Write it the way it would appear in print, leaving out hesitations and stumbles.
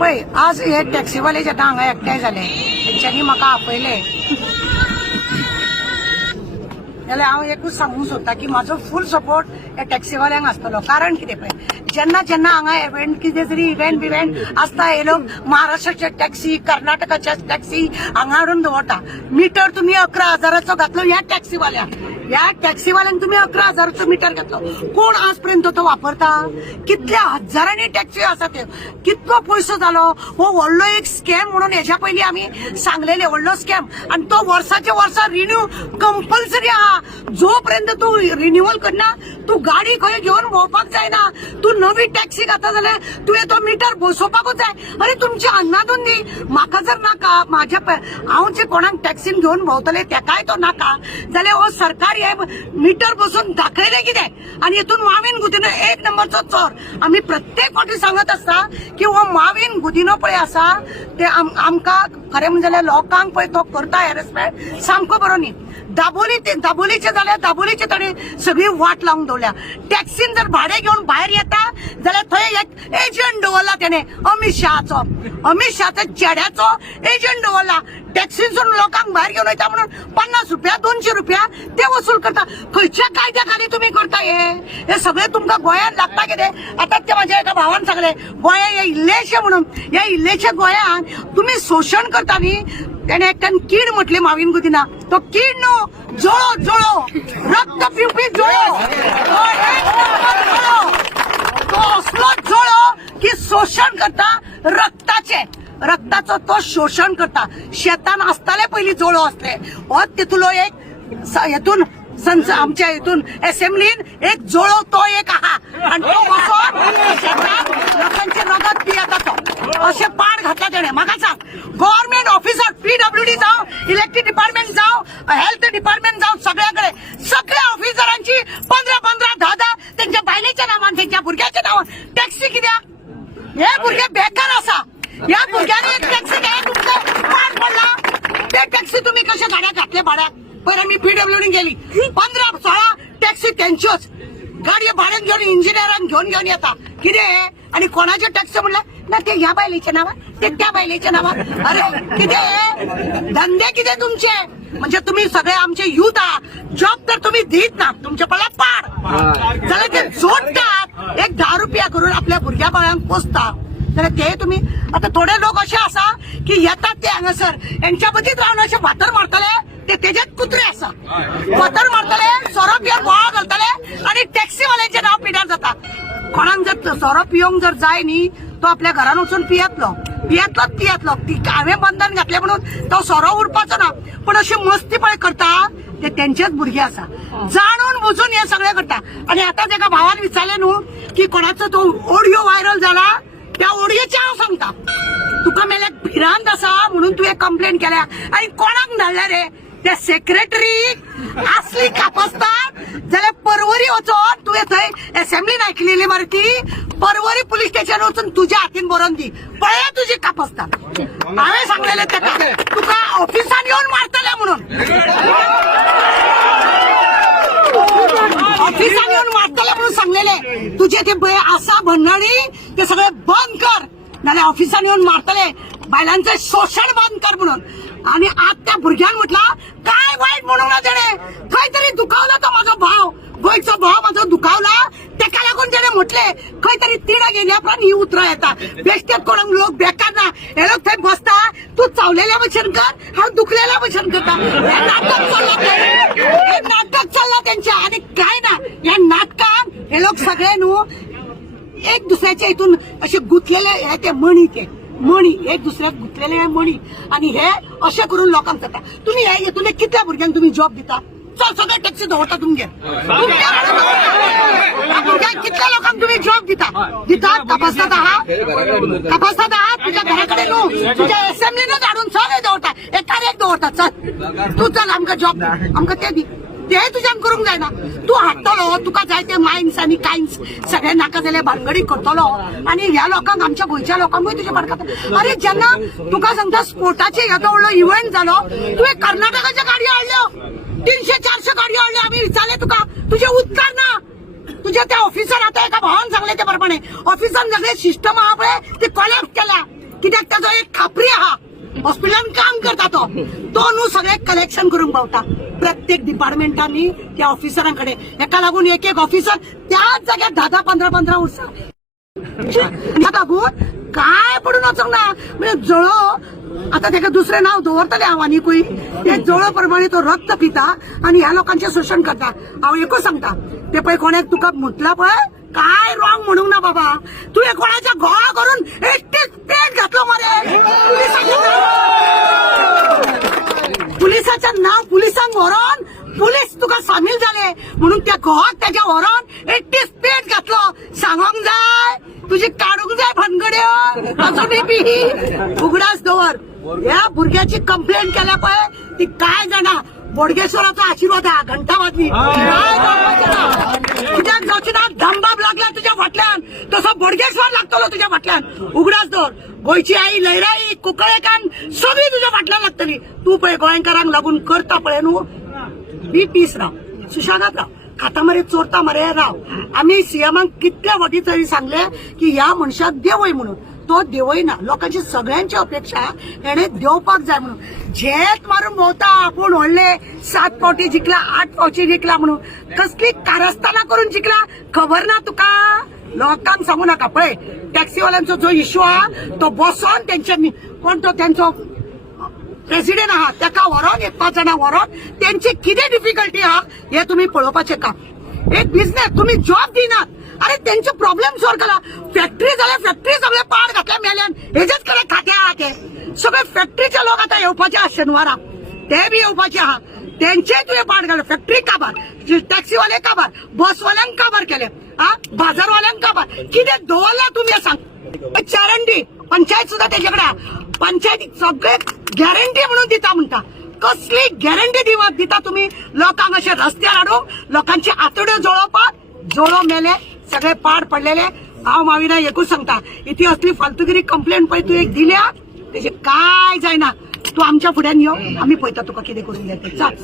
पळय आज हे टॅक्सीवाले जेन्ना हांगा एकठांय जाले तेंच्यांनी म्हाका आपयले जाल्यार हांव एकूच सांगूंक सोदतां की म्हाजो फूल सपोर्ट ह्या टॅक्सीवाल्यांक आसतलो. कारण कितें पळय जेन्ना जेन्ना हांगा इव्हेंट कितें तरी इव्हेंट आसता हे लोक महाराष्ट्राचे टॅक्सी कर्नाटकाच्या टॅक्सी हांगा हाडून दवरता. मिटर तुम्ही 11,000 घातलो ह्या टॅक्सीवाल्यांक तुम्ही 11,000 मिटर घातलो. कोण आजपर्यंत तो वापरता? कितल्या हजारांनी टॅक्सी आसा त्यो. कितलो पयसो जालो हो व्हडलो एक स्कॅम म्हणून हेच्या पयलीं आमी सांगलेले व्हडलो स्कॅम. आणि तो वर्साच्या वर्सा रिन्यू कंपल्सरी आहा. जोपर्यंत तू रिन्युअल करना तू गाडी खंय घेऊन भोंवपाक जायना. तू नवी टॅक्सी घेता जाल्यार तुवें तो मिटर बसोवपाकूच जाय. अरे तुमची अन्नादून दी. म्हाका जर नाका म्हाज्या हांव जे कोणाक टॅक्सीन घेऊन भोंवतले तेकाय तो नाका जाल्यार हो सरकार हे मीटर बसून दाखयले कितें. आणि हितून माविन गुदिनो 1 नंबरचो चोर. आम्ही प्रत्येक फावटी सांगत आसता की हो माविन गुदिनो पळय आसा ते आमकां खरें म्हणजे जाल्यार लोकांक पळय तो करता हॅरेसमेंट सामको बरो न्ही. दाबोलीचे जाल्यार दाबोलीचे ताणें सगळी वाट लावून दवरल्या. टॅक्सीन जर भाडे घेऊन भायर येता जाल्यार थंय एक एजंट दवरला तेणें अमित शहाच्या चेड्याचो एजंट दवरला. टॅक्सीसून लोकांक भायर घेऊन वयता म्हणून 50 रुपया 200 रुपया ते वसूल करता. खंयच्या कायद्या खाली तुम्ही करता हे सगळे तुमकां गोंयांत लागता कितें. आतां ते म्हाज्या एका भावान सांगले गोंया हे इल्लेशे म्हणून. ह्या इल्लेशे गोंयांत तुम्ही शोशण करता न्ही. त्याने एकट्यान कीड म्हटले माविन गुदिना. तो कीड न्हू जोळो रक्त पिवपी जोळो. तो असलो जोळो की शोषण करता रक्ताचो तो शोषण करता. शेतान आसताले पयलीं जोळो असले हो तितूलो एक हेतून आमच्या हितून असेंब्लीन एक जोळो तो एक आहा. आणि तो वचून शेतान लोकांचे रगत पियेता तो अशें पाड घातला तेणें. म्हाका सांग गव्हर्नमेंट ऑफिसर PWD जावं इलेक्ट्रिक डिपार्टमेंट जावं हेल्थ डिपार्टमेंट जावं सगळ्याकडे सगळ्या ऑफिसरांची 15-15 10-10 त्यांच्या बायलेच्या नावान त्यांच्या भुरग्याच्या नावान टॅक्सी कित्याक. हे भुरगे बेकार आसा. ह्या भुरग्यांनी एक टॅक्सी घ्या तुमचं पाड पडला. ते टॅक्सी तुम्ही कशा गाड्या घातले भाड्याक. पयलीं मी PWD गेली 15-16 टॅक्सी त्यांच्योच गाडयो भाड्यान घेऊन इंजिनियरांक घेऊन येता. कितें आणि कोणाचे टॅक्सी म्हणलं ना ते ह्या बायलेच्या नावान ते त्या बायलेच्या नावान. अरे कितें धंदे कितें तुमचे. म्हणजे तुम्ही सगळे आमचे युथ आहात. जॉब तर तुम्ही देत ना तुमच्या पडला पाड जाल्यार ते जोडटात. एक 10 रुपया करून आपल्या भुरग्या बाळांक पोसता जाल्यार ते तुम्ही. आता थोडे लोक असे आसा की येतात ते हांगासर यांच्या मदींच रावन असे फातर मारतले. ते तेजेच कुत्रे आसा. फातर मारतले सोरो पिवन बोवाळ घालतले आणि टॅक्सीवाल्यांचे नाव पिड्यार जाता. कोणाक जर सोरो पिवंक जर जाय न्ही तो आपल्या घरान वचून पियेतलो. हांवें बंधन घातले म्हणून तो सोरो उरपाचो ना. पण अशी मस्ती पळय करता ते तेंचेच भुरगे आसा. जाणून बुजून हे सगळे करता. आणि आता तेका भावान विचारले न्हू की कोणाचो तो ऑडिओ व्हायरल जाला त्या ऑडिओचे हांव सांगता. तुका मेल्याक भिरांत आसा म्हणून तुवें कंप्लेंट केल्या आणि कोणाक धाडल्या रे त्या सेक्रेटरी असली कापसतात जाल्यार परवरी वचून तुवें थंय असेंब्लीन आयकलेली मरे ती परवरी पुलीस स्टेशन वचून तुज्या हातीन बरोवन दी पळया तुजी कापसतात. हांवें सांगलेले तेका तुका ऑफिसान येवन मारतले म्हणून. ऑफिसान येवन मारतले म्हणून सांगलेले. तुझे ते आसा भन्नाडी ते सगळे बंद कर नाल्यार ऑफिसान येवन मारतले. बायलांचे शोषण बंद कर म्हणून. आणि आज त्या भुरग्यान म्हटला काय वाईट म्हणून ना तेणे खंय तरी दुखावला तो माझा भाव गोयचो भाव माझा दुखावला तेका लागून तेणे म्हटले खंय तरी तिडा गेल्या उपरांत ही उतरां येता. बेश्टेक कोणाक लोक बेकार ना हे लोक थंय बसता. तू चावलेल्या भशेन कर हांव दुखलेल्या भशेन करता. हे नाटक चल्ला त्यांच्या. आणि काय ना या नाटकान हे लोक सगळे न्हू एक दुसऱ्याच्या हितून असे गुंतलेले हे ते मणी एक दुसऱ्याक गुंतलेले मणी. आणि हे अशें करून लोकांक जाता. तुम्ही हे हितून कितल्या भुरग्यांक तुम्ही जॉब दिता. चल सगळे टॅक्सी दवरता तुमगे भुरग्यांक कितल्या लोकांक तुम्ही जॉब दिता तपासतात आहात तुझ्या घराकडे न्हू तुझ्या असेंब्लीनच हाडून सगळे दवरता एकान एक दवरता. चल तू चल आमकां जॉब आमकां ते दी. ते तुज्यान करूंक जायना. तू हाडटलो तुका जाय ते मायन्स आणि कायन्स सगळे नाका जाल्यार भानगडी करतलो. आणि ह्या लोकांक आमच्या गोंयच्या लोकांकूय तुजे पडटा. अरे जेन्ना तुका सांगता स्पोर्टाचे येदो व्हडलो इव्हेंट जालो तुवें कर्नाटकाच्या गाडयो हाडल्यो 300-400 गाडयो हाडल्यो. आमी विचारले तुका तुजे उत्तर ना. तुझ्या त्या ऑफिसर आता एका भावान सांगले ते प्रमाणे ऑफिसान सगळे सिस्टम आहा पळय ते कोलॅप्स केला. हॉस्पिटलान काम करता तो न्हू सगळे कलेक्शन करून पावता प्रत्येक डिपार्टमेंटांनी त्या ऑफिसरांकडे एका लागून एक ऑफिसर त्याच जाग्यार 10-15 उरसा लागून काय पडून वचोंक ना म्हणजे जळो आता त्याला दुसरे नाव दवरतले हांव आनीकूय ते जळो प्रमाणे तो रक्त पिता आणि ह्या लोकांचे शोषण करता हांव एकूच सांगता ते पळय कोणाक तुका म्हटला पळय काय रॉंग म्हणूंक ना बाबा तुवें कोणाच्या घोळा करून एकटीच पेट घातलो मरे पुलिसाचं नाव पुलिसांक व्हरोन पुलीस तुका सामील झाले म्हणून त्या घोळाक त्याच्या व्हरोन एकटीच पेट घातलो सांगोंक जाय तुझी काढूंक जाय भानगड्यो अजूनय बी उगडास दवर ह्या भुरग्याची कंप्लेंट केल्या पळय ती काय जाणा बोडगेश्वराचा आशीर्वाद हा घंटा वाजली कित्याक जावची ना धमबाब लागला तुझ्या फाटल्यान तसो बोडगेश्वर लागतलो तुझ्या फाटल्यान उगडास दवर गोंयची आई लयराई कुंकळेकान सगळी तुझ्या फाटल्यान लागतली तू पळय गोंयकारांक लागून करता पळय न्हू बी पीस राव सुशागात राव खाता मरे चोरता मरे राव आम्ही सीएमांक कितल्या फावटी तरी सांगले की ह्या मनशाक देवय म्हणून तो देवय ना लोकांची सगळ्यांची अपेक्षा हेणे देवपाक जाय म्हणून झेत मारून भोवता आपूण व्हडले 7 फावटी जिंकला 8 फावटी जिंकला म्हणून कसली कारस्थाना करून जिंकला खबर ना तुका लोकांक सांगू नाका पळय टॅक्सीवाल्यांचो जो इश्यू हा तो बसोन तेंच्यांनी कोण तो त्यांचो प्रेसिडेंट आहात त्याका व्हरोन 1-5 जाणां व्हरोन त्यांची किती डिफिकल्टी आहा हे तुम्ही पळोवपाचे काम एक बिझनेस तुम्ही जॉब दिनात अरे त्यांचे प्रॉब्लेम सॉल्व करा फॅक्टरी जाल्यार फॅक्टरी सगळे पाड घातल्या मेल्यान हेजेच कडे खाते आहा ते सगळे फॅक्टरीचे लोक आता येवपाचे आहा शेनवारा ते बी येवपाचे आहा त्यांचे तुवें पाड घातले फॅक्टरी काबार टॅक्सीवाले काबार बसवाल्यांक काबार केले हा बाजारवाल्यांक काबार कितें दवरला तुम्ही सांग चॅरंटी पंचायत सुद्धा त्याच्याकडे पंचायतीक सगळे गॅरंटी म्हणून दिता म्हणता कसली गॅरंटी दिता तुम्ही लोकांक असे रस्त्यार हाडूंक लोकांची आतड्यो जळोवपाक जळो मेले सगळे पाड पडलेले हांव माविना एकूच सांगता इथे असली फालतूगिरी कंप्लेंट पळय तू एक दिल्या तेजे काय जायना तू आमच्या फुड्यान यो आम्ही पळयता तुका कितें करून दिलें ते चल